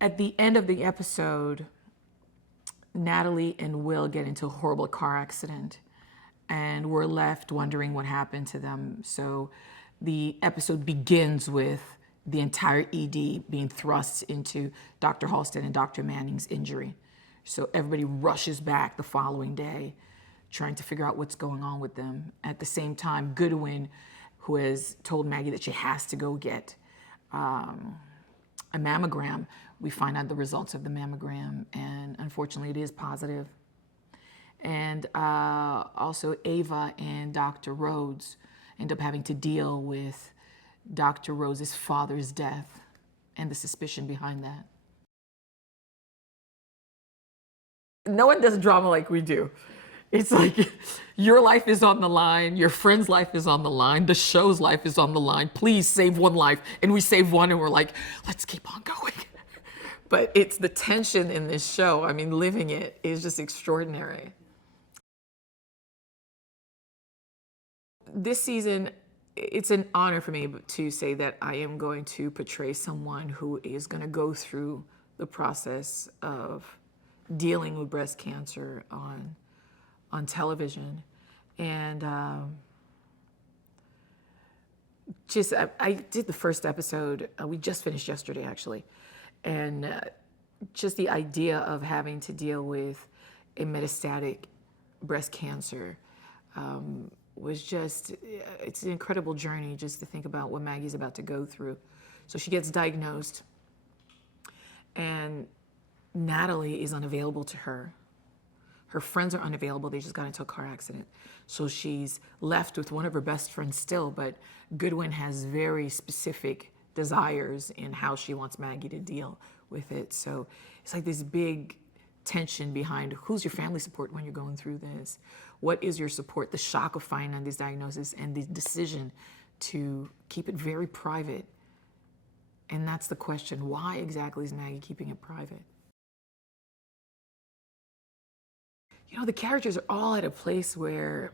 At the end of the episode, Natalie and Will get into a horrible car accident, and we're left wondering what happened to them. So the episode begins with the entire ED being thrust into Dr. Halsted and Dr. Manning's injury. So everybody rushes back the following day, trying to figure out what's going on with them. At the same time, Goodwin, who has told Maggie that she has to go get a mammogram, we find out the results of the mammogram, and unfortunately it is positive. And also Ava and Dr. Rhodes end up having to deal with Dr. Rhodes' father's death and the suspicion behind that. No one does drama like we do. It's like your life is on the line, your friend's life is on the line, the show's life is on the line. Please save one life. And we save one and we're like, let's keep on going. But it's the tension in this show. I mean, living it is just extraordinary. This season, it's an honor for me to say that I am going to portray someone who is going to go through the process of dealing with breast cancer on television. And I did the first episode. We just finished yesterday, actually. And just the idea of having to deal with a metastatic breast cancer was just, it's an incredible journey just to think about what Maggie's about to go through. So she gets diagnosed, and Natalie is unavailable to her. Her friends are unavailable. They just got into a car accident. So she's left with one of her best friends still, but Goodwin has very specific desires in how she wants Maggie to deal with it. So it's like this big tension behind who's your family support when you're going through this? What is your support? The shock of finding out this diagnosis and the decision to keep it very private. And that's the question. Why exactly is Maggie keeping it private? You know, the characters are all at a place where,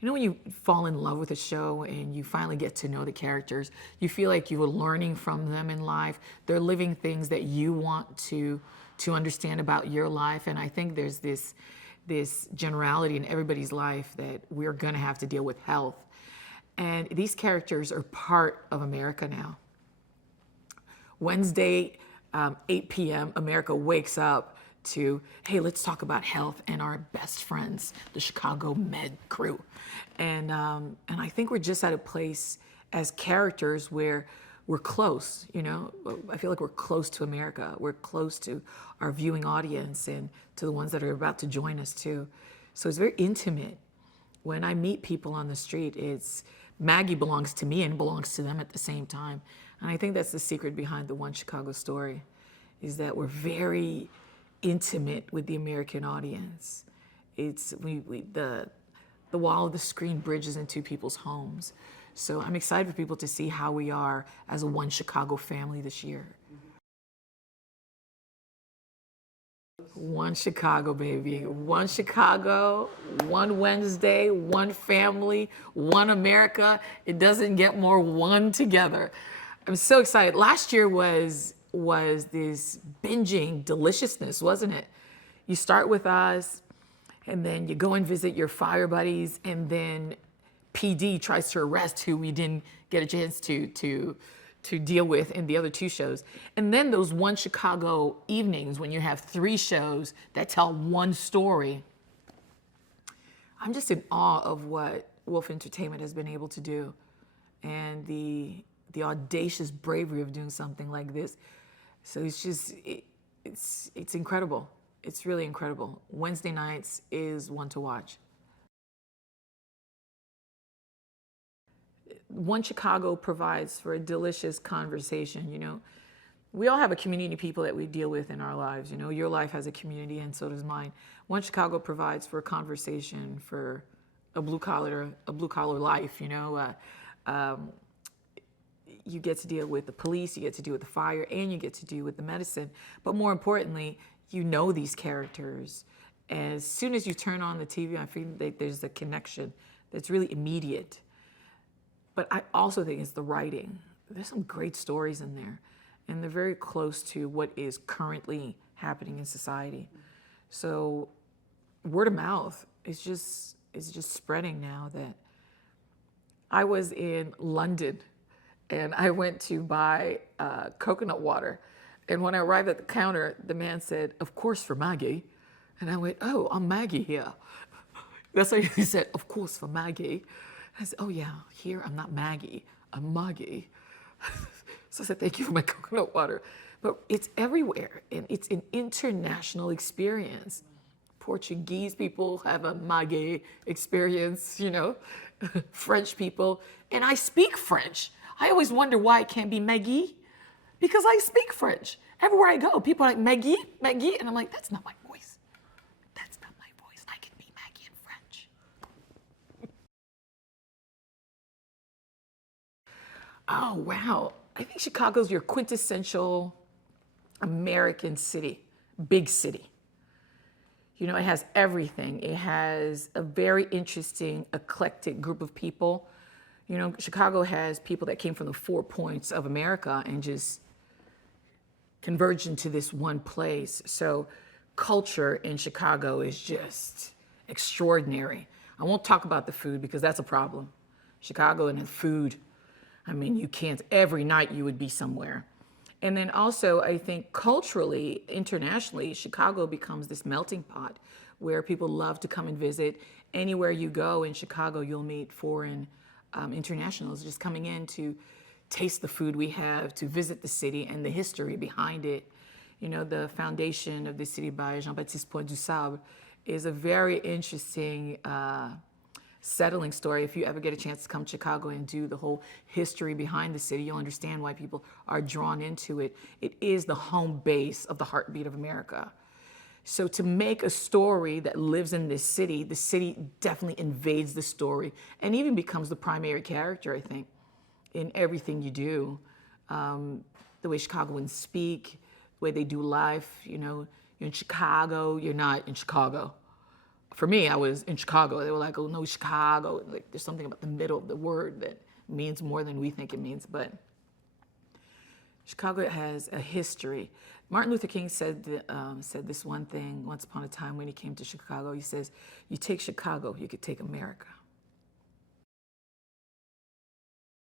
you know, when you fall in love with a show and you finally get to know the characters, you feel like you were learning from them in life. They're living things that you want to understand about your life. And I think there's this generality in everybody's life that we're going to have to deal with health. And these characters are part of America now. Wednesday, 8 p.m., America wakes up to, hey, let's talk about health and our best friends, the Chicago Med crew. And I think we're just at a place as characters where we're close, you know? I feel like we're close to America. We're close to our viewing audience and to the ones that are about to join us too. So it's very intimate. When I meet people on the street, it's Maggie belongs to me and belongs to them at the same time. And I think that's the secret behind the One Chicago story, is that we're very intimate with the American audience. It's the wall of the screen bridges into people's homes. So I'm excited for people to see how we are as a One Chicago family this year. One Chicago, baby. One Chicago, one Wednesday, one family, one America. It doesn't get more one together. I'm so excited. Last year was this binging deliciousness, wasn't it? You start with us, and then you go and visit your fire buddies, and then PD tries to arrest who we didn't get a chance to deal with in the other two shows. And then those One Chicago evenings when you have 3 shows that tell one story. I'm just in awe of what Wolf Entertainment has been able to do, and the audacious bravery of doing something like this. So it's just, it's incredible. It's really incredible. Wednesday nights is one to watch. One Chicago provides for a delicious conversation, you know. We all have a community of people that we deal with in our lives, you know. Your life has a community and so does mine. One Chicago provides for a conversation for a blue collar life, you know. You get to deal with the police, you get to deal with the fire, and you get to deal with the medicine. But more importantly, you know these characters. As soon as you turn on the TV, I feel that there's a connection that's really immediate. But I also think it's the writing. There's some great stories in there. and they're very close to what is currently happening in society. So word of mouth is just spreading now. That I was in London and I went to buy coconut water. And when I arrived at the counter, the man said, "Of course, for Maggie." And I went, "Oh, I'm Maggie here." That's what he said, "Of course, for Maggie." I said, "Oh, yeah, here I'm not Maggie, I'm Maggie." So I said, "Thank you for my coconut water." But it's everywhere, and it's an international experience. Portuguese people have a Maggie experience, French people. And I speak French. I always wonder why it can't be Maggie, because I speak French. Everywhere I go, people are like, "Maggie, Maggie." And I'm like, that's not my voice. That's not my voice. I can be Maggie in French. Oh, wow. I think Chicago's your quintessential American city, big city. It has everything. It has a very interesting, eclectic group of people. Chicago has people that came from the 4 points of America and just converged into this one place. So culture in Chicago is just extraordinary. I won't talk about the food because that's a problem. Chicago and the food, I mean, you can't, every night you would be somewhere. And then also, I think culturally, internationally, Chicago becomes this melting pot where people love to come and visit. Anywhere you go in Chicago, you'll meet foreign internationals just coming in to taste the food we have, to visit the city and the history behind it. The foundation of the city by Jean-Baptiste Point du Sable is a very interesting settling story. If you ever get a chance to come to Chicago and do the whole history behind the city, you'll understand why people are drawn into it. It is the home base of the heartbeat of America. So to make a story that lives in this city, the city definitely invades the story and even becomes the primary character, I think, in everything you do. The way Chicagoans speak, the way they do life, you're in Chicago, you're not in Chicago. For me, I was in Chicago. They were like, "Oh no, Chicago." Like there's something about the middle of the word that means more than we think it means. But Chicago has a history. Martin Luther King said this one thing once upon a time when he came to Chicago. He says, "You take Chicago, you could take America."